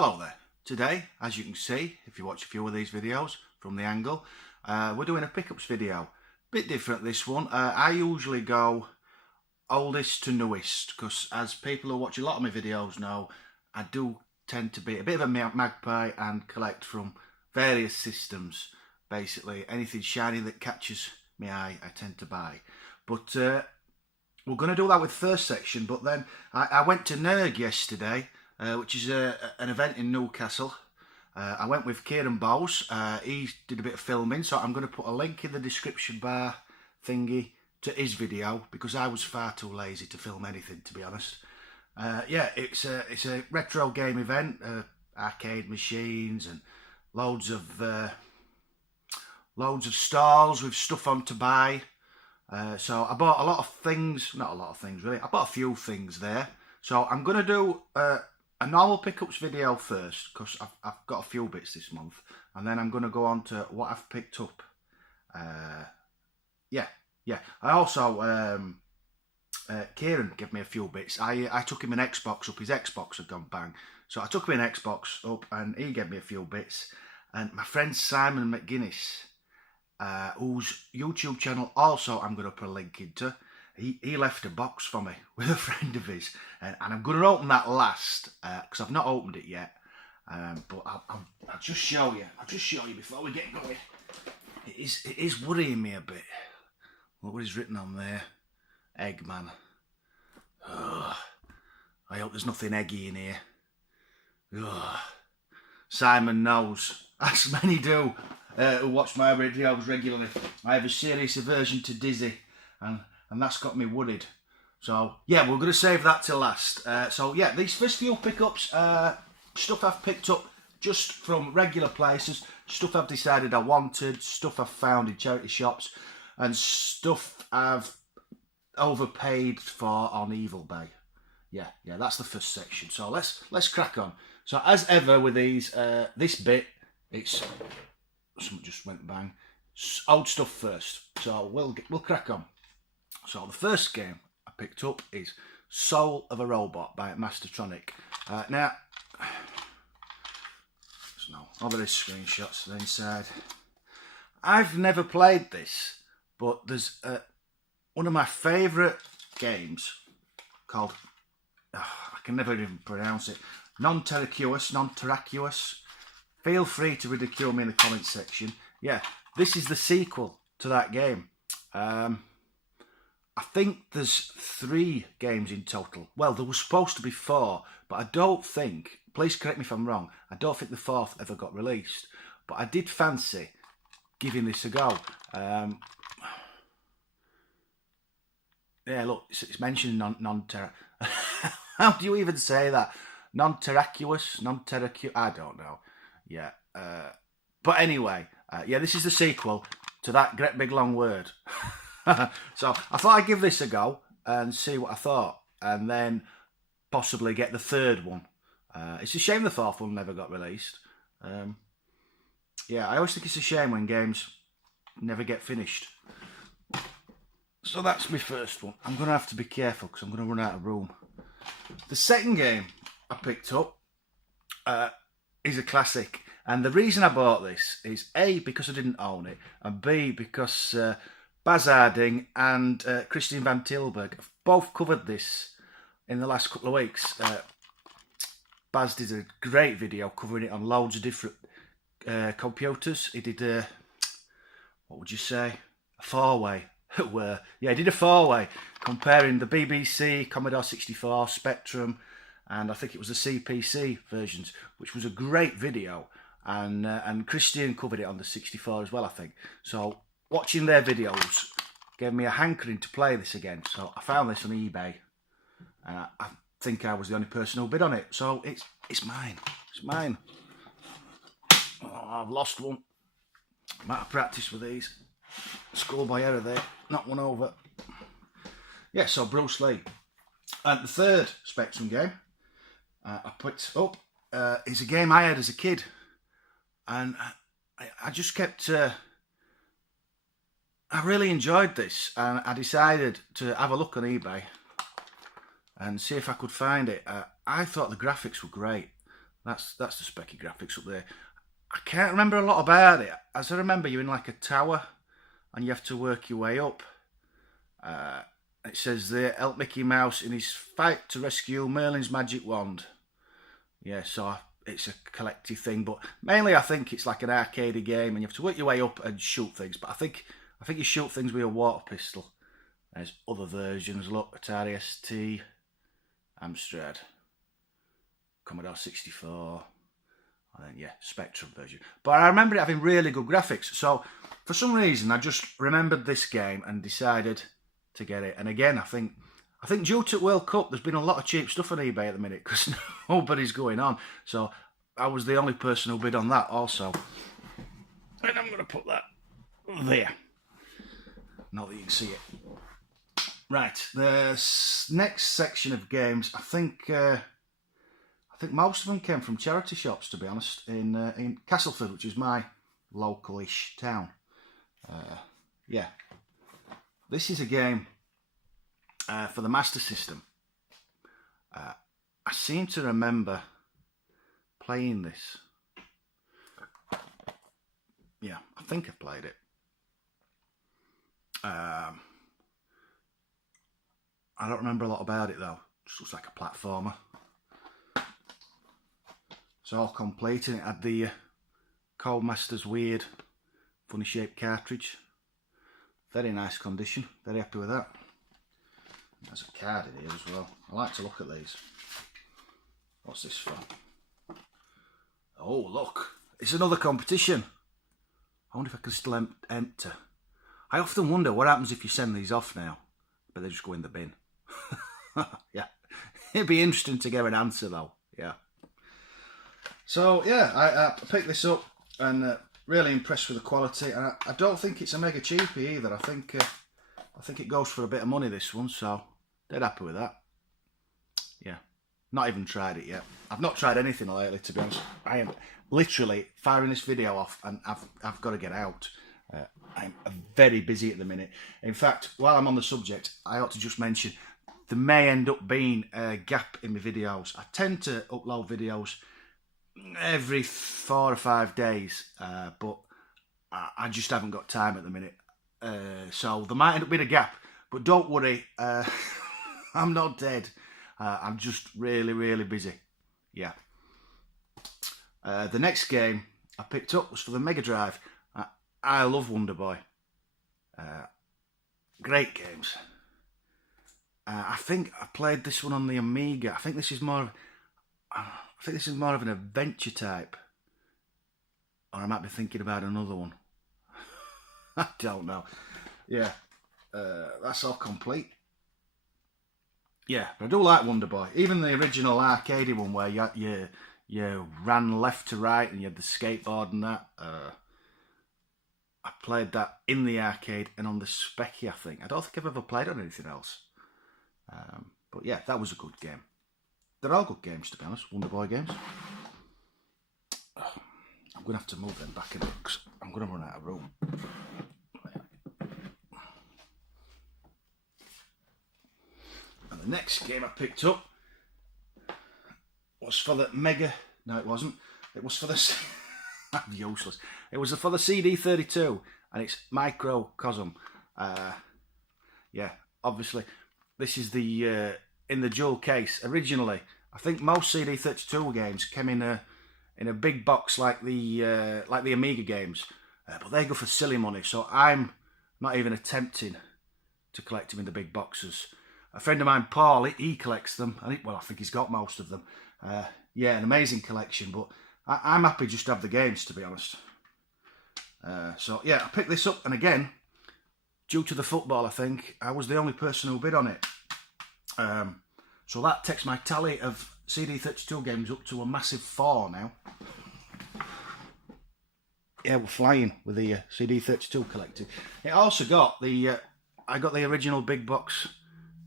Hello there. Today, as you can see, if you watch a few of these videos from the angle, we're doing a pickups video. Bit different this one. I usually go oldest to newest because as people who watch a lot of my videos know, I do tend to be a bit of a magpie and collect from various systems. Basically, anything shiny that catches my eye, I tend to buy. But we're going to do that with first section, but then I went to Nerg yesterday, which is an event in Newcastle. I went with Keirans. He did a bit of filming, so I'm going to put a link in the description bar thingy to his video because I was far too lazy to film anything, to be honest. Yeah, it's a retro game event, arcade machines and loads of stalls with stuff on to buy. So I bought a lot of things, not a lot of things really, I bought a few things there. So I'm going to do a normal pickups video first because I've got a few bits this month, and then I'm going to go on to what I've picked up. Yeah. I also, Kieran gave me a few bits. I took him an Xbox up, his Xbox had gone bang. So I took him an Xbox up and he gave me a few bits. And my friend Simon McGuinness, whose YouTube channel also I'm going to put a link into, he left a box for me with a friend of his, and I'm going to open that last because I've not opened it yet. But I'll just show you. I'll just show you before we get going. It is worrying me a bit. Look what is written on there. Eggman. Oh, I hope there's nothing eggy in here. Oh. Simon knows, as many do who watch my videos regularly. I have a serious aversion to Dizzy, and that's got me worried. So yeah, we're going to save that till last. So yeah, these first few pickups, stuff I've picked up just from regular places, stuff I've decided I wanted, stuff I've found in charity shops, and stuff I've overpaid for on Evil Bay. Yeah, that's the first section. So let's crack on. So as ever with these, this bit, it's something just went bang. Old stuff first. So we'll crack on. So the first game I picked up is Soul of a Robot by Mastertronic. Now, there is screenshots inside. I've never played this, but there's one of my favourite games called, I can never even pronounce it, non-terraqueous. Feel free to ridicule me in the comments section. Yeah, this is the sequel to that game. I think there's 3 games in total. Well, there was supposed to be 4, but I don't think, please correct me if I'm wrong, I don't think the 4th ever got released. But I did fancy giving this a go. Yeah, look, it's mentioned non-terra. How do you even say that? Non-terraqueous? Non-terraqueous? I don't know. Yeah. But anyway, yeah, this is the sequel to that great big long word. So I thought I'd give this a go and see what I thought, and then possibly get the 3rd one. It's a shame the 4th one never got released. Yeah, I always think it's a shame when games never get finished. So that's my first one. I'm going to have to be careful because I'm going to run out of room. The second game I picked up is a classic. And the reason I bought this is A, because I didn't own it, and B, because Baz Harding and Christian Van Tilburg have both covered this in the last couple of weeks. Baz did a great video covering it on loads of different computers. He did what would you say? A 4-way. Where, yeah, he did a 4-way comparing the BBC, Commodore 64, Spectrum, and I think it was the CPC versions, which was a great video. And Christian covered it on the 64 as well, I think. So watching their videos gave me a hankering to play this again. So I found this on eBay, and I think I was the only person who bid on it. So it's mine. It's mine. Oh, I've lost one. I'm out of practice with these. Schoolboy error there. Knock one over. Yeah, so Bruce Lee. And the 3rd Spectrum game I picked up is a game I had as a kid. And I just kept... I really enjoyed this. And I decided to have a look on eBay and see if I could find it. I thought the graphics were great. That's the specky graphics up there. I can't remember a lot about it. As I remember, you're in like a tower and you have to work your way up. It says there, help Mickey Mouse in his fight to rescue Merlin's magic wand. Yeah, so it's a collective thing, but mainly I think it's like an arcade game and you have to work your way up and shoot things. But I think you shoot things with a water pistol. There's other versions. Look, Atari ST, Amstrad, Commodore 64, and then yeah, Spectrum version. But I remember it having really good graphics. So for some reason, I just remembered this game and decided to get it. And again, I think due to World Cup, there's been a lot of cheap stuff on eBay at the minute because nobody's going on. So I was the only person who bid on that also. And I'm going to put that there. Not that you can see it. Right, the next section of games, I think most of them came from charity shops, to be honest, in Castleford, which is my local-ish town. Yeah, this is a game for the Master System. I seem to remember playing this. Yeah, I think I've played it. I don't remember a lot about it though. It just looks like a platformer. It's all complete and it had the Codemasters weird, funny shaped cartridge. Very nice condition. Very happy with that. There's a card in here as well. I like to look at these. What's this for? Oh look, it's another competition. I wonder if I can still enter. I often wonder what happens if you send these off now, but they just go in the bin. Yeah, it'd be interesting to get an answer though. Yeah. So yeah, I picked this up and really impressed with the quality. And I don't think it's a mega cheapie either. I think it goes for a bit of money, this one. So dead happy with that. Yeah, not even tried it yet. I've not tried anything lately, to be honest. I am literally firing this video off, and I've got to get out. I'm very busy at the minute. In fact, while I'm on the subject, I ought to just mention there may end up being a gap in my videos. I tend to upload videos every 4 or 5 days, but I just haven't got time at the minute. So there might end up being a gap, but don't worry, I'm not dead. I'm just really, really busy. Yeah. The next game I picked up was for the Mega Drive. I love Wonder Boy. Great games. I think I played this one on the Amiga. I think this is more of an adventure type, or I might be thinking about another one. I don't know. Yeah, that's all complete. Yeah, but I do like Wonder Boy. Even the original arcade one where you ran left to right and you had the skateboard and that. I played that in the arcade and on the Specky, I think. I don't think I've ever played on anything else. But yeah, that was a good game. They're all good games, to be honest, Wonder Boy games. I'm going to have to move them back a bit because I'm going to run out of room. And the next game I picked up was for the Mega... No, it wasn't. It was for the... I'm useless. It was for the CD32, and it's Microcosm. Yeah, obviously, this is the in the jewel case. Originally, I think most CD32 games came in a big box like the Amiga games, but they go for silly money. So I'm not even attempting to collect them in the big boxes. A friend of mine, Paul, he collects them, and well, I think he's got most of them. Yeah, an amazing collection, but I'm happy just to have the games, to be honest. So yeah, I picked this up, and again, due to the football, I think I was the only person who bid on it. So that takes my tally of CD32 games up to a massive 4 now. Yeah, we're flying with the CD32 collecting. It also got the I got the original big box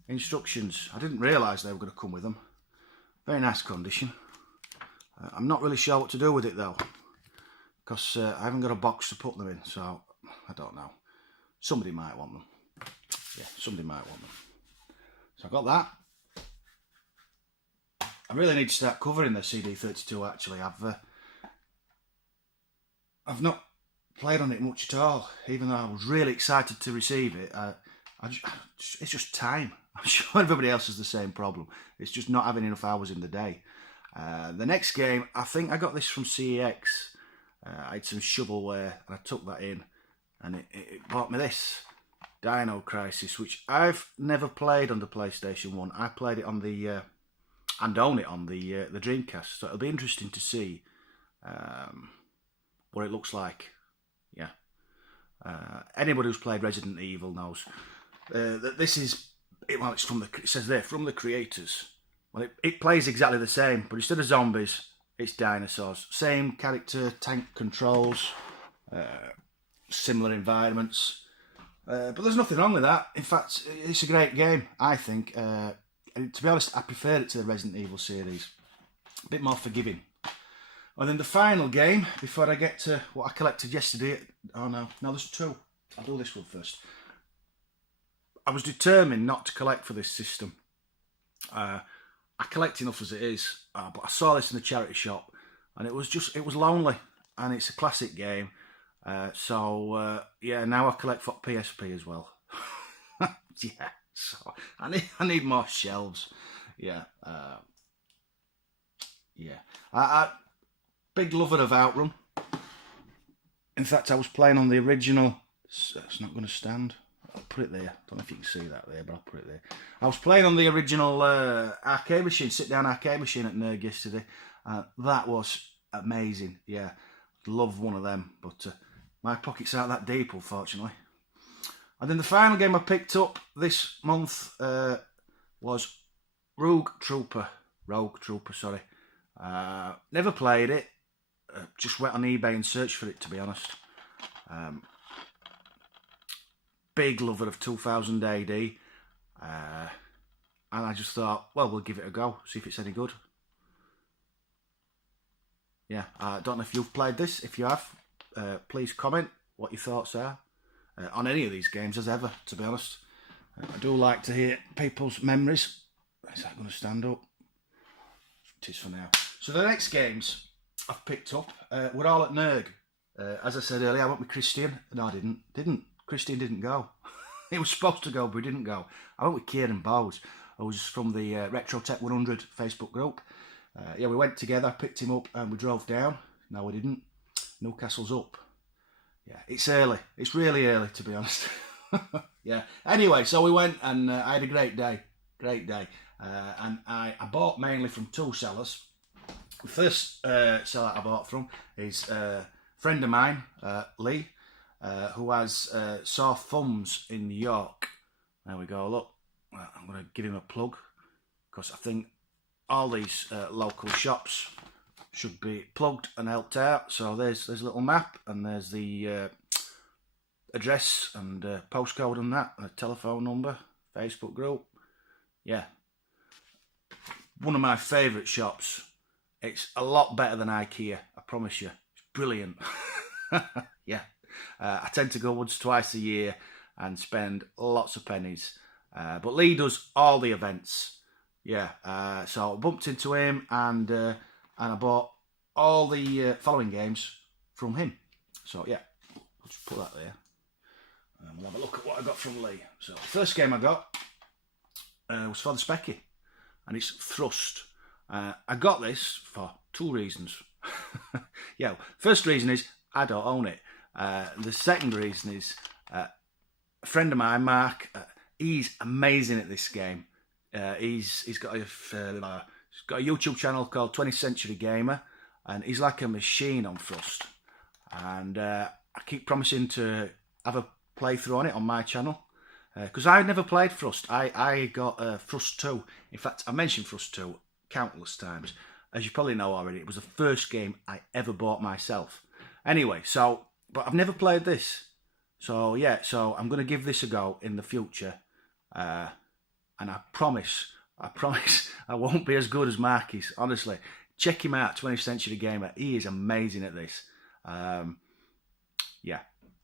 instructions. I didn't realise they were going to come with them. Very nice condition. I'm not really sure what to do with it though, because I haven't got a box to put them in, so I don't know. Somebody might want them. Yeah, somebody might want them. So I got that. I really need to start covering the CD32. Actually, I've not played on it much at all, even though I was really excited to receive it. It's just time. I'm sure everybody else has the same problem. It's just not having enough hours in the day. The next game, I think I got this from CEX. I had some shovelware and I took that in, and it bought me this Dino Crisis, which I've never played on the PlayStation 1. I played it on the and own it on the Dreamcast, so it'll be interesting to see what it looks like. Yeah. Anybody who's played Resident Evil knows that this is, well, it's from it says there, from the creators. Well, it plays exactly the same, but instead of zombies, it's dinosaurs. Same character, tank controls, similar environments. But there's nothing wrong with that. In fact, it's a great game, I think. And to be honest, I prefer it to the Resident Evil series. A bit more forgiving. And then the final game, before I get to what I collected yesterday. Oh no, there's two. I'll do this one first. I was determined not to collect for this system. I collect enough as it is, but I saw this in the charity shop, and it was lonely, and it's a classic game. So yeah, now I collect for PSP as well. Yeah, so I need more shelves. Yeah, yeah. I big lover of Outrun. In fact, I was playing on the original. It's not going to stand. I'll put it there. Don't know if you can see that there, but I'll put it there. I was playing on the original arcade machine, sit-down arcade machine at Nerg yesterday. That was amazing. Yeah, love one of them, but my pockets aren't that deep, unfortunately. And then the final game I picked up this month was Rogue Trooper, sorry. Never played it. Just went on eBay and searched for it, to be honest. Big lover of 2000 AD. And I just thought, well, we'll give it a go, see if it's any good. Yeah, I don't know if you've played this. If you have, please comment what your thoughts are on any of these games, as ever, to be honest. I do like to hear people's memories. Is that going to stand up? It is for now. So the next games I've picked up were all at Nerg. As I said earlier, I went with Christian. No, I didn't. Christian didn't go. He was supposed to go, but he didn't go. I went with Kieran Bowes, who was from the Retro Tech 100 Facebook group. Yeah, we went together, picked him up, and we drove down. No, we didn't. Newcastle's up. Yeah, it's early. It's really early, to be honest. Yeah. Anyway, so we went, and I had a great day. Great day. And I bought mainly from two sellers. The first seller I bought from is a friend of mine, Lee, who has Sore Thumbs in New York. There we go, look. I'm going to give him a plug, because I think all these local shops should be plugged and helped out. So there's a little map, and there's the address and postcode and that, and a telephone number, Facebook group. Yeah. One of my favourite shops. It's a lot better than IKEA, I promise you. It's brilliant. Yeah. I tend to go once, twice a year and spend lots of pennies. But Lee does all the events. Yeah. So I bumped into him, and I bought all the following games from him. So yeah, I'll just put that there. And we'll have a look at what I got from Lee. So the first game I got was for the Specky, and it's Thrust. I got this for two reasons. Yeah, first reason is I don't own it. The second reason is a friend of mine, Mark, he's amazing at this game. He's got a YouTube channel called 20th Century Gamer, and he's like a machine on Thrust. And I keep promising to have a playthrough on it on my channel, because I've never played Thrust. I got Thrust 2. In fact, I mentioned Thrust 2 countless times. As you probably know already, it was the first game I ever bought myself. Anyway, so, but I've never played this. So yeah, so I'm going to give this a go in the future. And I promise I won't be as good as Marky's. Honestly, check him out, 20th Century Gamer. He is amazing at this. Yeah,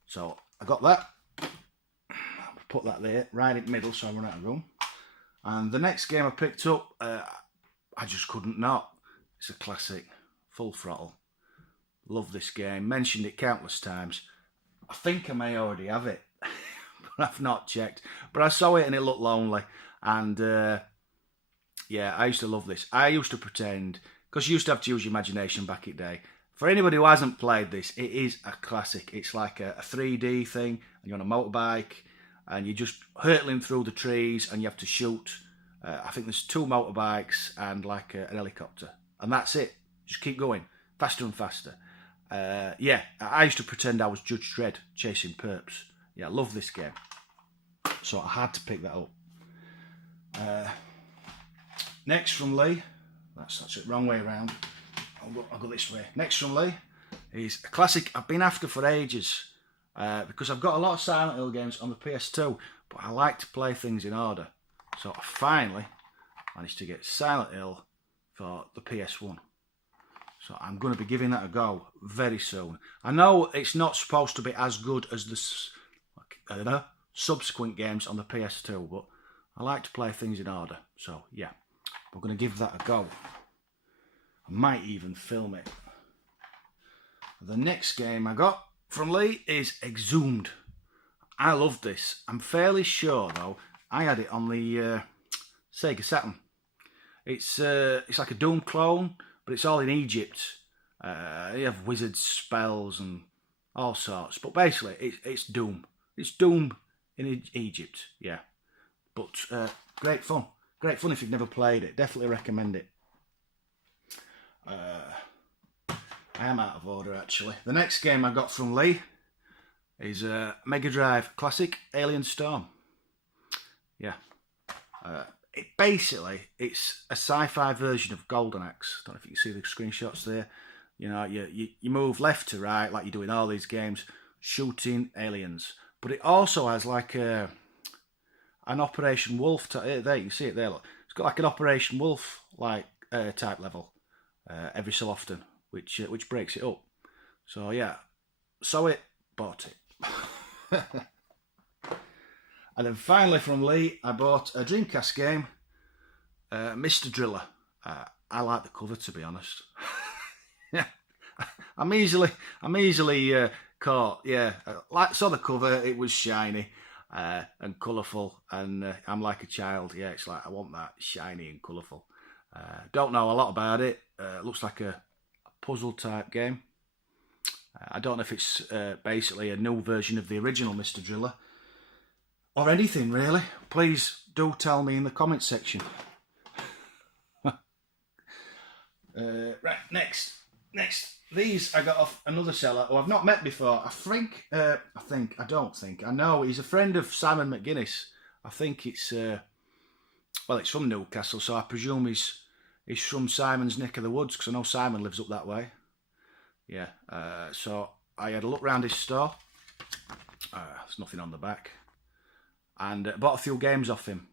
so I got that. I'll put that there, right in the middle, so I run out of room. And the next game I picked up, I just couldn't not. It's a classic, full throttle. Love this game. Mentioned it countless times. I think I may already have it, but I've not checked. But I saw it and it looked lonely. And yeah, I used to love this. I used to pretend, because you used to have to use your imagination back in the day. For anybody who hasn't played this, it is a classic. It's like a 3D thing, and you're on a motorbike, and you're just hurtling through the trees, and you have to shoot. I think there's 2 motorbikes and like an helicopter, and that's it. Just keep going, faster and faster. Yeah, I used to pretend I was Judge Dredd chasing perps. Yeah, I love this game, so I had to pick that up. Next from Lee, that's it, wrong way around. I'll go this way. Next from Lee is a classic I've been after for ages, because I've got a lot of Silent Hill games on the PS2, but I like to play things in order. So I finally managed to get Silent Hill for the PS1. So I'm going to be giving that a go very soon. I know it's not supposed to be as good as the subsequent games on the PS2, but I like to play things in order. So yeah, we're going to give that a go. I might even film it. The next game I got from Lee is Exhumed. I love this. I'm fairly sure though I had it on the Sega Saturn. It's like a Doom clone, but it's all in Egypt. You have wizards, spells, and all sorts. But basically, it's Doom. It's Doom in Egypt, yeah. But great fun. Great fun if you've never played it. Definitely recommend it. I am out of order, actually. The next game I got from Lee is Mega Drive Classic Alien Storm. Yeah. It's a sci-fi version of Golden Axe. Don't know if you can see the screenshots there. You know, you move left to right like you do in all these games, shooting aliens. But it also has like an Operation Wolf. There, you can see it there. Look. It's got like an Operation Wolf like type level every so often, which breaks it up. So yeah, saw it, bought it. And then finally from Lee, I bought a Dreamcast game, Mr. Driller. I like the cover, to be honest. Yeah, I'm easily caught. Yeah, saw the cover. It was shiny and colourful, and I'm like a child. Yeah, it's like I want that shiny and colourful. Don't know a lot about it. Looks like a puzzle type game. I don't know if it's basically a new version of the original Mr. Driller. Or anything really. Please do tell me in the comment section. Right, next. These I got off another seller who I've not met before. I know he's a friend of Simon McGuinness. I think it's it's from Newcastle, so I presume he's from Simon's neck of the woods, because I know Simon lives up that way. Yeah. So I had a look round his store. There's nothing on the back. And bought a few games off him.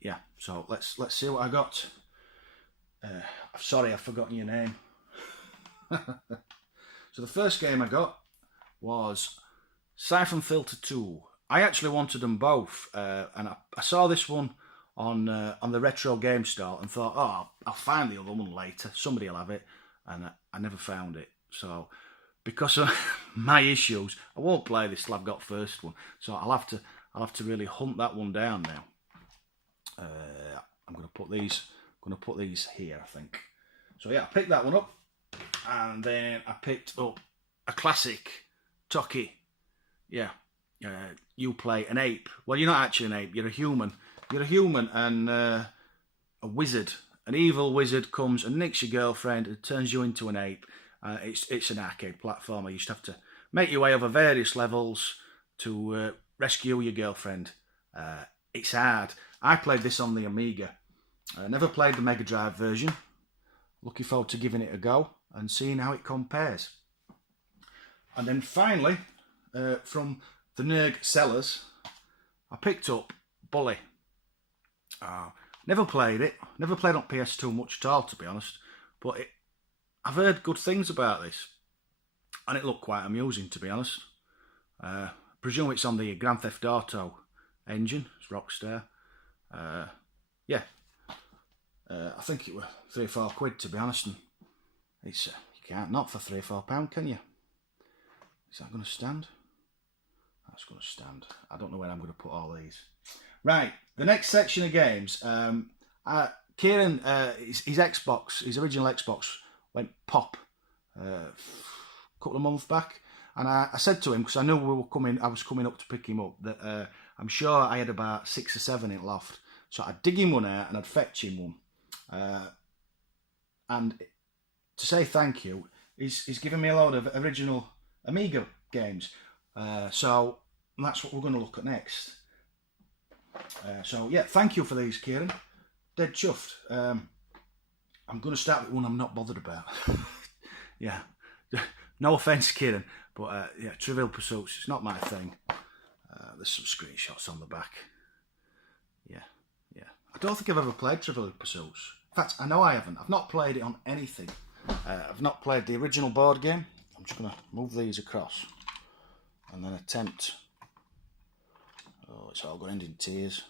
Yeah, so let's see what I got. Sorry, I've forgotten your name. So the first game I got was Siphon Filter 2. I actually wanted them both, and I saw this one on the Retro Game Store and thought, oh, I'll find the other one later. Somebody will have it, and I never found it. So because of my issues, I won't play this till I've got first one. So I'll have to really hunt that one down now. I'm going to put these here, I think. So yeah, I picked that one up, and then I picked up a classic Toki. Yeah, you play an ape. Well, you're not actually an ape. You're a human. You're a human, and a wizard, an evil wizard, comes and nicks your girlfriend and turns you into an ape. It's an arcade platformer. You just have to make your way over various levels to rescue your girlfriend. It's hard. I played this on the Amiga. I never played the Mega Drive version. Looking forward to giving it a go and seeing how it compares. And then finally, from the Nerg sellers, I picked up Bully. Never played it. Never played on PS2 much at all, to be honest. But I've heard good things about this, and it looked quite amusing, to be honest. Presume it's on the Grand Theft Auto engine. It's Rockstar. Yeah, I think it was £3 or £4 to be honest. And it's you can't knock for £3 or £4, can you? Is that going to stand? That's going to stand. I don't know where I'm going to put all these. Right, the next section of games. Kieran, his Xbox, his original Xbox, went pop a couple of months back, and I said to him, because I knew I was coming up to pick him up, that I'm sure I had about 6 or 7 in loft, so I'd dig him one out and I'd fetch him one. And to say thank you, he's given me a load of original Amiga games, so that's what we're going to look at next. So yeah, thank you for these, Kieran. Dead chuffed. I'm going to start with one I'm not bothered about. Yeah, no offence, Kieran, but yeah, Trivial Pursuits, it's not my thing. There's some screenshots on the back. Yeah. I don't think I've ever played Trivial Pursuits. In fact, I know I haven't. I've not played it on anything. I've not played the original board game. I'm just going to move these across and then attempt. Oh, it's all going to end in tears.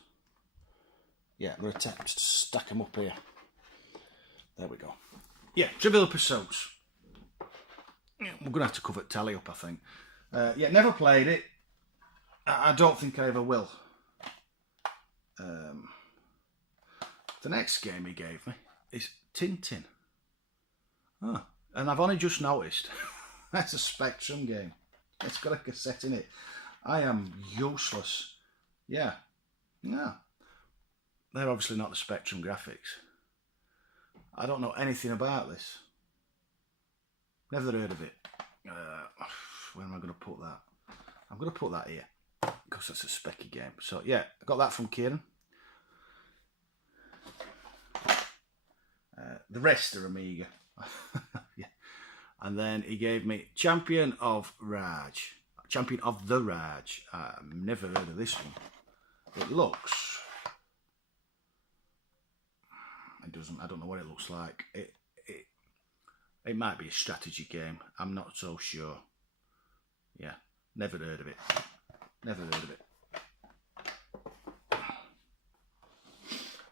Yeah, I'm going to attempt to stack them up here. There we go. Yeah, Trivial Pursuits. Yeah, we're going to have to cover Tally up, I think. Yeah, never played it. I don't think I ever will. The next game he gave me is Tintin. Oh, and I've only just noticed that's a Spectrum game. It's got a cassette in it. I am useless. Yeah. They're obviously not the Spectrum graphics. I don't know anything about this. Never heard of it. Where am I going to put that? I'm going to put that here, because that's a specky game. So yeah, I got that from Kieran. The rest are Amiga. Yeah. And then he gave me Champion of the Raj. I've never heard of this one. It looks... I don't know what it looks like. It might be a strategy game. I'm not so sure. Yeah, never heard of it.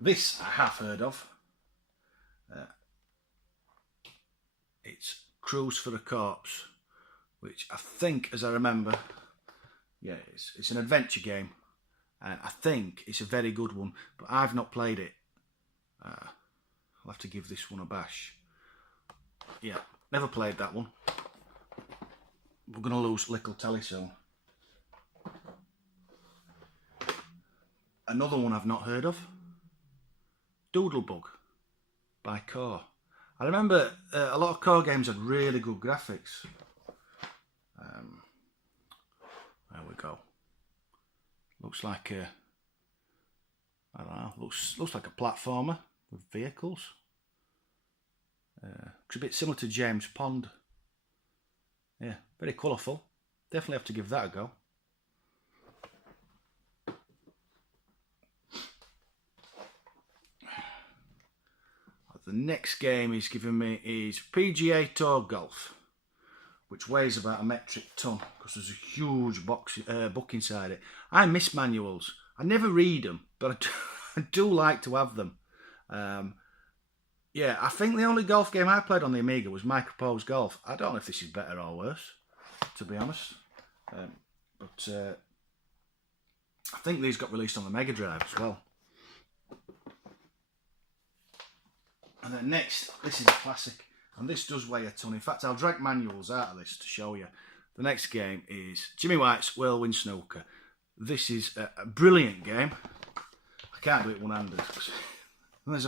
This I have heard of. It's Cruise for a Corpse, which I think, as I remember, yeah, it's an adventure game, and I think it's a very good one, but I've not played it. I'll have to give this one a bash. Yeah, never played that one. We're going to lose little Tally soon. Another one I've not heard of. Doodlebug by Core. I remember a lot of Core games had really good graphics. There we go. Looks like a... I don't know. Looks like a platformer with vehicles. It's a bit similar to James Pond. Yeah, very colourful. Definitely have to give that a go. The next game he's given me is PGA Tour Golf, which weighs about a metric ton because there's a huge book inside it. I miss manuals. I never read them, but I do like to have them. Yeah, I think the only golf game I played on the Amiga was Micropose Golf. I don't know if this is better or worse, to be honest. But I think these got released on the Mega Drive as well. And then next, this is a classic, and this does weigh a ton. In fact, I'll drag manuals out of this to show you. The next game is Jimmy White's Whirlwind Snooker. This is a brilliant game. I can't do it one-handed. There's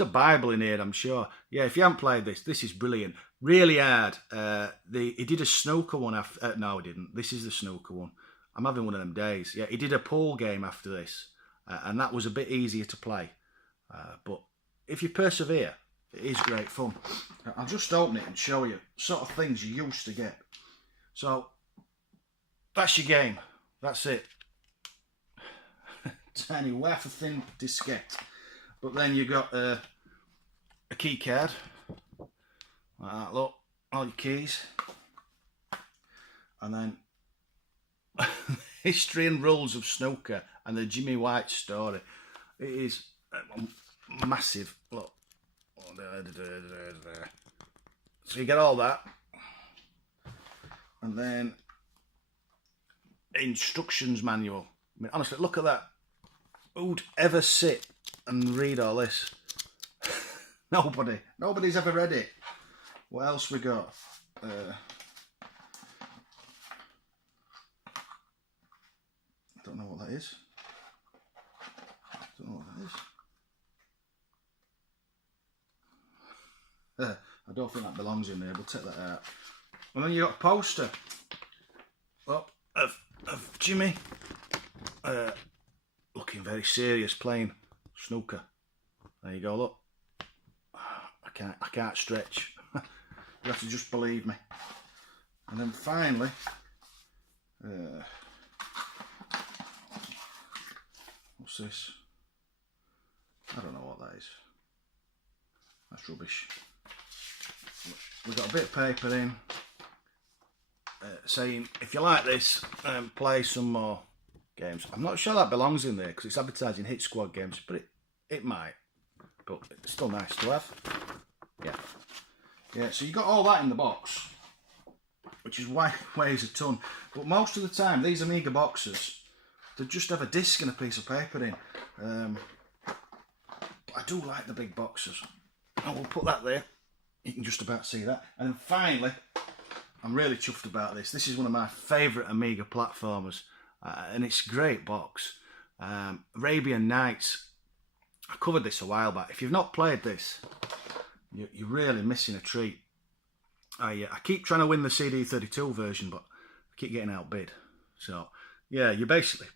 a Bible in here, I'm sure. Yeah, if you haven't played this, this is brilliant. Really hard. He did a snooker one after. No, he didn't. This is the snooker one. I'm having one of them days. Yeah, he did a pool game after this, and that was a bit easier to play. But if you persevere, it is great fun. I'll just open it and show you sort of things you used to get. So that's your game. That's it. Tiny wafer thin diskette. But then you got a key card. Like that, look, all your keys. And then history and rules of snooker and the Jimmy White story. It is massive. Look. So you get all that. And then instructions manual. I mean, honestly, look at that. Who'd ever sit and read all this? Nobody. Nobody's ever read it. What else we got? I don't know what that is. I don't think that belongs in there. We'll take that out. And then you got a poster. Well, of Jimmy looking very serious, playing snooker. There you go. Look, I can't stretch. You have to just believe me. And then finally, what's this? I don't know what that is. That's rubbish. We've got a bit of paper in saying, if you like this, play some more games. I'm not sure that belongs in there because it's advertising Hit Squad games, but it might. But it's still nice to have. Yeah, so you got all that in the box, which is why it weighs a ton. But most of the time, these Amiga boxes, they just have a disc and a piece of paper in. But I do like the big boxes. And we'll put that there. You can just about see that. And then finally, I'm really chuffed about this. This is one of my favourite Amiga platformers. And it's a great box. Arabian Nights. I covered this a while back. If you've not played this, you're really missing a treat. I keep trying to win the CD32 version, but I keep getting outbid. So, yeah, you basically...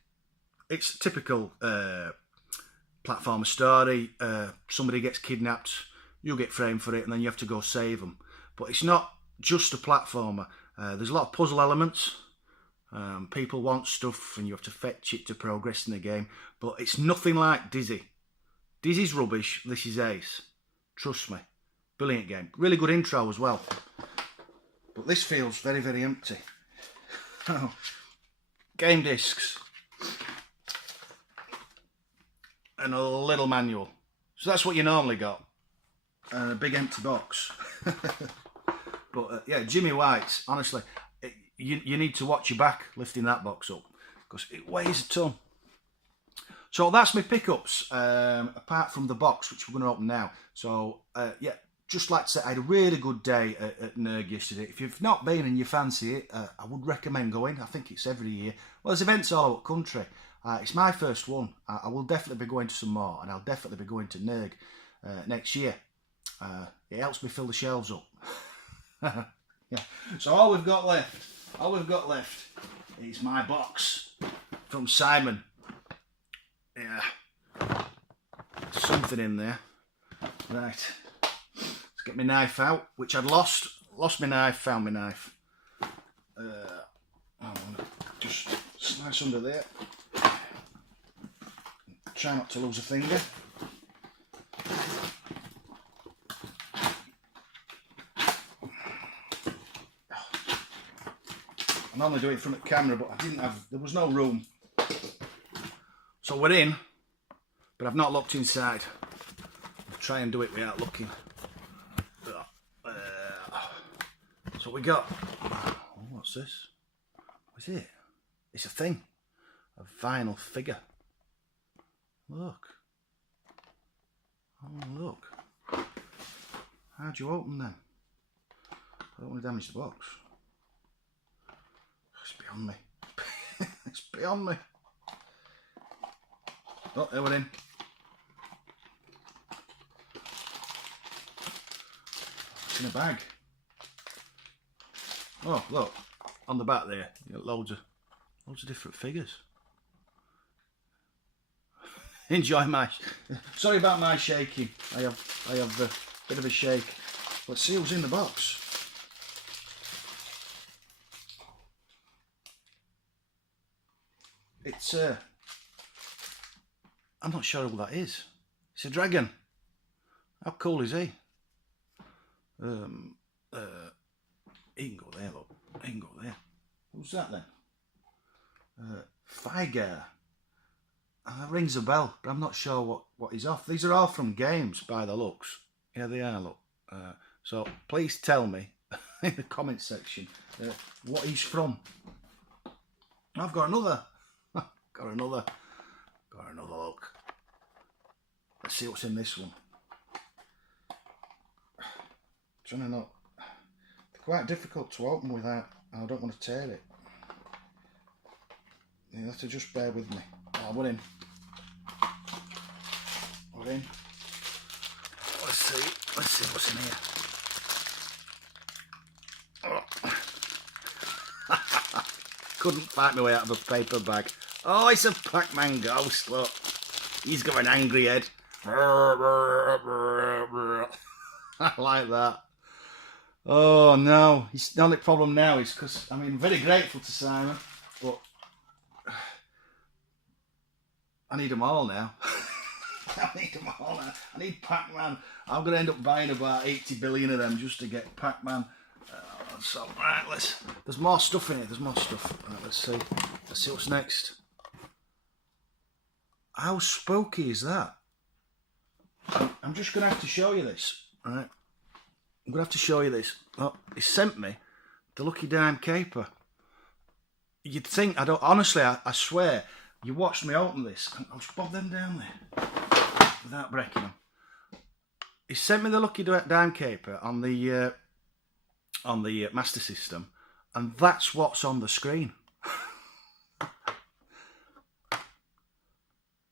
It's a typical platformer story. Somebody gets kidnapped, you get framed for it, and then you have to go save them. But it's not just a platformer. There's a lot of puzzle elements. People want stuff, and you have to fetch it to progress in the game. But it's nothing like Dizzy. Dizzy's rubbish. This is ace. Trust me. Brilliant game. Really good intro as well. But this feels very, very empty. Game discs. And a little manual. So that's what you normally got. And a big empty box. But yeah, Jimmy White's, honestly, you need to watch your back lifting that box up because it weighs a ton. So that's my pickups, apart from the box, which we're going to open now. So yeah, just like to say, I had a really good day at Nerg yesterday. If you've not been and you fancy it, I would recommend going. I think it's every year. Well, there's events all over the country. It's my first one. I will definitely be going to some more, and I'll definitely be going to Nerg next year. It helps me fill the shelves up. Yeah. So all we've got left is my box from Simon. Yeah, something in there. Right, let's get my knife out, which I'd lost my knife, found my knife. I'm gonna just slice under there. Try not to lose a finger. I normally do it from the camera, but there was no room. So we're in, but I've not looked inside. I'll try and do it without looking. So we got, what's this? What's it? It's a thing, a vinyl figure. Look. Oh, look. How'd you open them? I don't want to damage the box. It's beyond me. It's beyond me. Oh, there we're in. It's in a bag. Oh, look. On the back there, you got loads of different figures. Enjoy my... Sorry about my shaking. I have a bit of a shake. Let's see what's in the box. It's I'm not sure who that is. It's a dragon. How cool is he? He can go there, look. He can go there. Who's that then? Figar. Rings a bell, but I'm not sure what he's off. These are all from games by the looks. Yeah, they are, look. So please tell me in the comment section what he's from. I've got another. got another look. Let's see what's in this one. Trying to not. They're quite difficult to open without. I don't want to tear it. You have to just bear with me. Oh, we're in. We're in. Let's see. Let's see what's in here. Oh. Couldn't fight my way out of a paper bag. Oh, it's a Pac-Man ghost, look. He's got an angry head. I like that. Oh no, the only problem now is because I'm very grateful to Simon, but I need them all now. I need them all now. I need Pac-Man. I'm going to end up buying about 80 billion of them just to get Pac-Man. So right, there's more stuff in here. There's more stuff. Right, let's see. Let's see what's next. How spooky is that? I'm just going to have to show you this. Right. I'm going to have to show you this. Oh, he sent me the Lucky Dime caper. You'd think, honestly, I swear, you watched me open this. I'll just bob them down there without breaking them. He sent me the Lucky Dime caper on the Master System, and that's what's on the screen.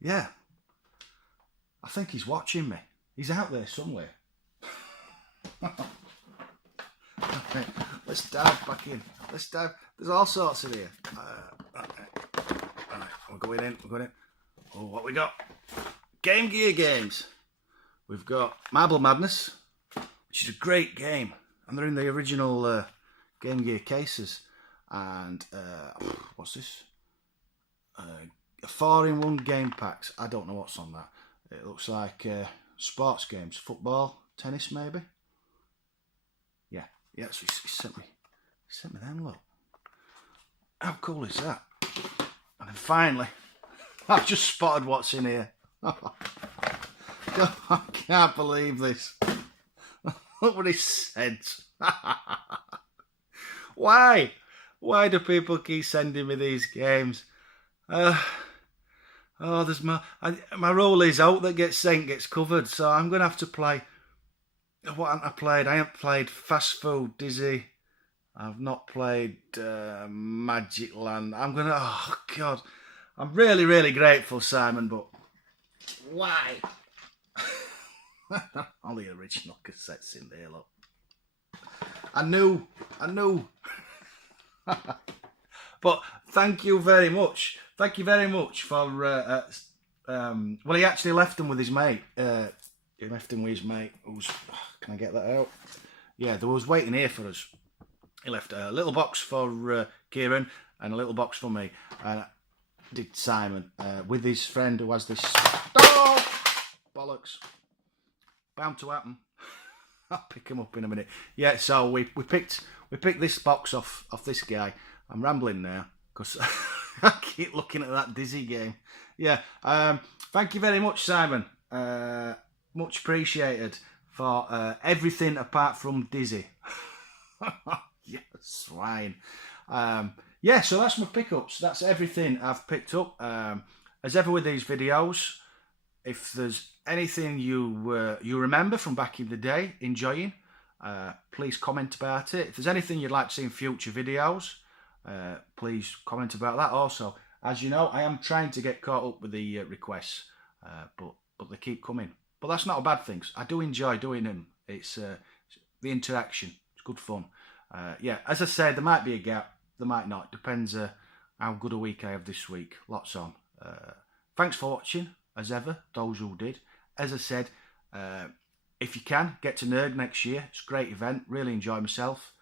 Yeah. I think he's watching me. He's out there somewhere. Okay, let's dive back in. Let's dive. There's all sorts in here. Right, we're going in. Oh, what we got? Game Gear games. We've got Marble Madness, which is a great game, and they're in the original Game Gear cases. And what's this? A 4-in-1 game packs. I don't know what's on that. It looks like sports games, football, tennis, maybe. Yeah, so he sent me them, look. How cool is that? And then finally, I've just spotted what's in here. I can't believe this. Look what he said. Why? Why do people keep sending me these games? There's my roll is out that gets sent, gets covered, so I'm going to have to play. What haven't I played? I haven't played Fast Food Dizzy. I've not played Magic Land. Oh God. I'm really, really grateful, Simon, but why? All the original cassettes in there, look. I knew. But thank you very much. Thank you very much for. Well, he actually left them with his mate. He left him with his mate. Can I get that out? Yeah, they was waiting here for us. He left a little box for Kieran and a little box for me. Did Simon with his friend who has this. Oh, bollocks! Bound to happen. I'll pick him up in a minute. Yeah, so we picked this box off this guy. I'm rambling now because I keep looking at that Dizzy game. Yeah. Thank you very much, Simon. Much appreciated for everything apart from Dizzy. Yeah, swine. Yeah, so that's my pickups. That's everything I've picked up. As ever with these videos, if there's anything you remember from back in the day, enjoying, please comment about it. If there's anything you'd like to see in future videos, please comment about that also. As you know, I am trying to get caught up with the requests, but they keep coming. But that's not a bad thing. I do enjoy doing them. It's the interaction. It's good fun. Yeah, as I said, there might be a gap. There might not. Depends how good a week I have this week. Lots on. Thanks for watching, as ever, those who did. As I said, if you can, get to Nerg next year. It's a great event. Really enjoy myself.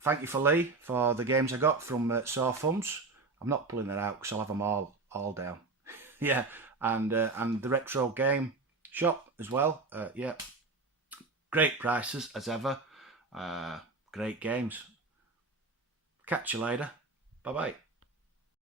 Thank you for Lee for the games I got from Sore Thumbs. I'm not pulling that out because I'll have them all down. Yeah, and the retro game shop as well. Yeah, great prices as ever. Great games. Catch you later. Bye bye.